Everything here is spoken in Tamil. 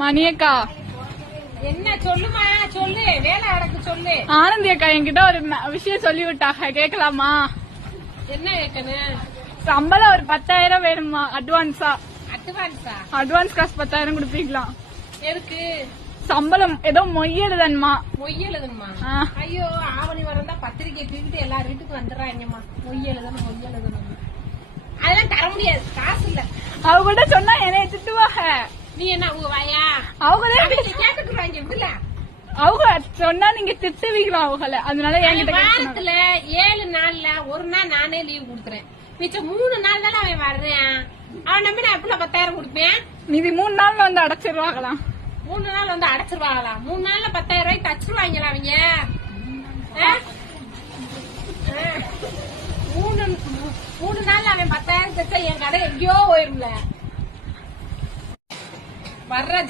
மணி அக்கா என்ன சொல்லுமா, சொல்லு, வேலை அடக்கு சொல்லு. ஆனந்தி அக்கா என்கிட்ட ஒரு விஷயம் சொல்லி விட்டாங்க, கேட்கலாமா? என்ன கேட்கணும்? சம்பளம் ஒரு 10,000 வேணுமா அட்வான்ஸா? அட்வான்ஸா? அட்வான்ஸ் காசு 10,000 கொடுப்பீங்களா? எதுக்கு? சம்பளம் ஏதோ மொய் எழுதணுமா? மொய் எழுதணுமா? ஐயோ, ஆவணி வரந்தா பத்திரிக்கை தூக்கிட்டு எல்லா வீட்டுக்கு வந்துடுறாங்கம்மா. மொய் எழுதணும், மொய் எழுதணும். அதெல்லாம் தர முடியாது, காசு இல்ல. அவங்ககிட்ட சொன்னா என்னைய திட்டுவாங்க. நீ என்ன அவங்க வாயா? அவங்க கேட்டுக்குறாங்க இல்ல. அவங்க சொன்னா நீங்க திட்டுவீங்களா அவங்கள? அதனால என்கிட்ட வாரத்துல 7 நாள்ல ஒரு நாள் நானே லீவ் கொடுக்குறேன். மிச்சம் 3 நாள் தானே அவன் வர்றேன். அவன் நம்பி நான் எப்படில 10,000 கொடுப்பேன்? மீதி 3 நாள்ல வந்து அடைச்சிருவாங்களாம். 3 நாள் வந்து அடைச்சிருவாங்களா? 3 நாள்ல 10,000 ரூபாய்க்கு தச்சிருவாங்களா அவங்க? 3 நாள்ல அவன் 10,000 தச்சா என் கடை எங்கேயோ போயிரும்ல. வர்ற